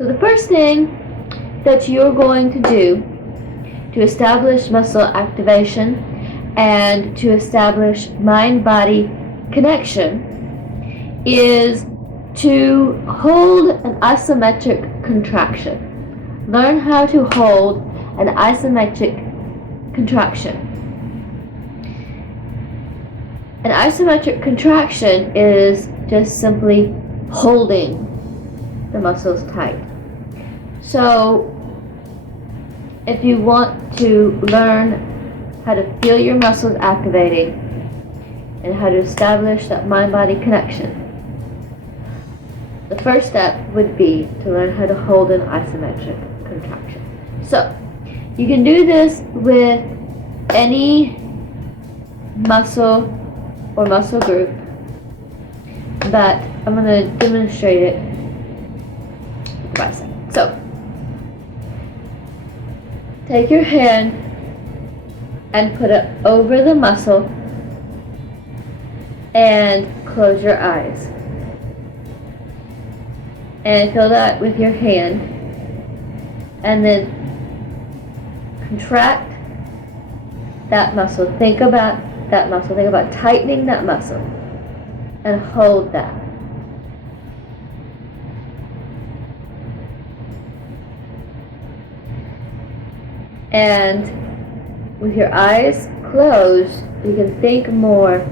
So the first thing that you're going to do to establish muscle activation and to establish mind-body connection is to hold an isometric contraction. Learn how to hold an isometric contraction. An isometric contraction is just simply holding the muscles tight. So if you want to learn how to feel your muscles activating and how to establish that mind-body connection, the first step would be to learn how to hold an isometric contraction. So you can do this with any muscle or muscle group, but I'm going to demonstrate it with the bicep. So take your hand and put it over the muscle and close your eyes. And feel that with your hand. And then contract that muscle. Think about that muscle. Think about tightening that muscle. And hold that. And with your eyes closed, you can think more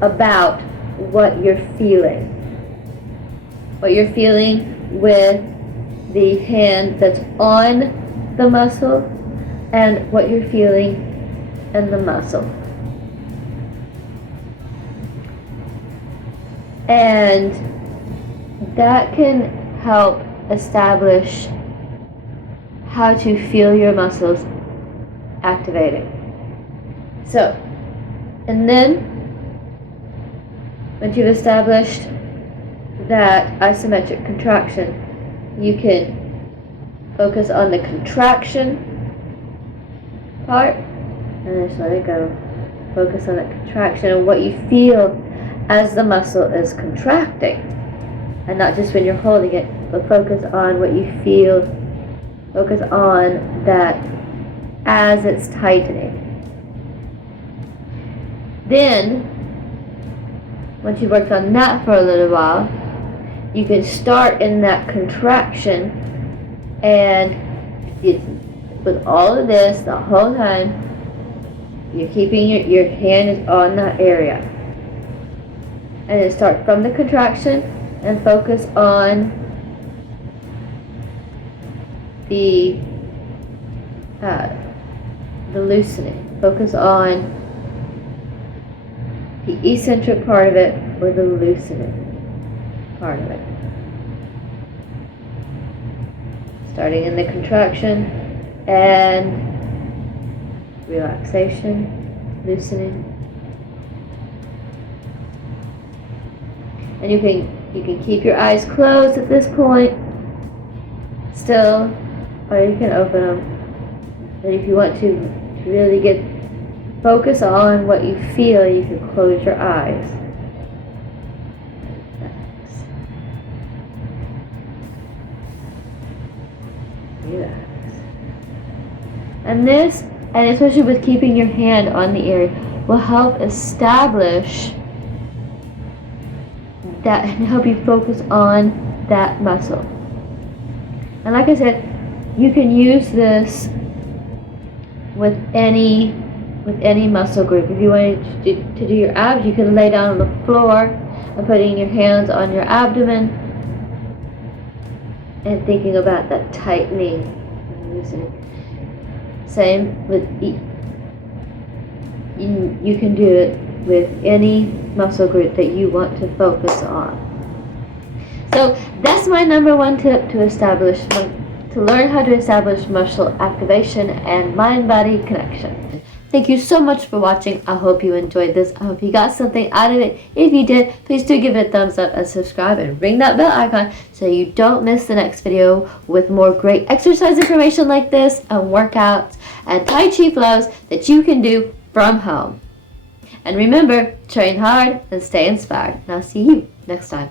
about what you're feeling. What you're feeling with the hand that's on the muscle and what you're feeling in the muscle. And that can help establish how to feel your muscles activating. So, and then once you've established that isometric contraction, you can focus on the contraction part and just let it go. Focus on that contraction and what you feel as the muscle is contracting, and not just when you're holding it, but focus on what you feel. Focus on that as it's tightening. Then, once you've worked on that for a little while, you can start in that contraction, and with all of this the whole time, you're keeping your hand is on that area. And then start from the contraction and focus on the loosening. Focus on the eccentric part of it or the loosening part of it. Starting in the contraction and relaxation, loosening. And you can keep your eyes closed at this point still, or you can open them. And if you want to really get focus on what you feel, you can close your eyes. Relax. And this, and especially with keeping your hand on the area, will help establish that and help you focus on that muscle. And like I said, you can use this with any muscle group. If you wanted to do your abs, you can lay down on the floor and putting your hands on your abdomen and thinking about that tightening and loosening. Same with you can do it with any muscle group that you want to focus on. So that's my number one tip to learn how to establish muscle activation and mind-body connection. Thank you so much for watching. I hope you enjoyed this. I hope you got something out of it. If you did, please do give it a thumbs up and subscribe and ring that bell icon so you don't miss the next video with more great exercise information like this and workouts and Tai Chi flows that you can do from home. And remember, train hard and stay inspired. And I'll see you next time.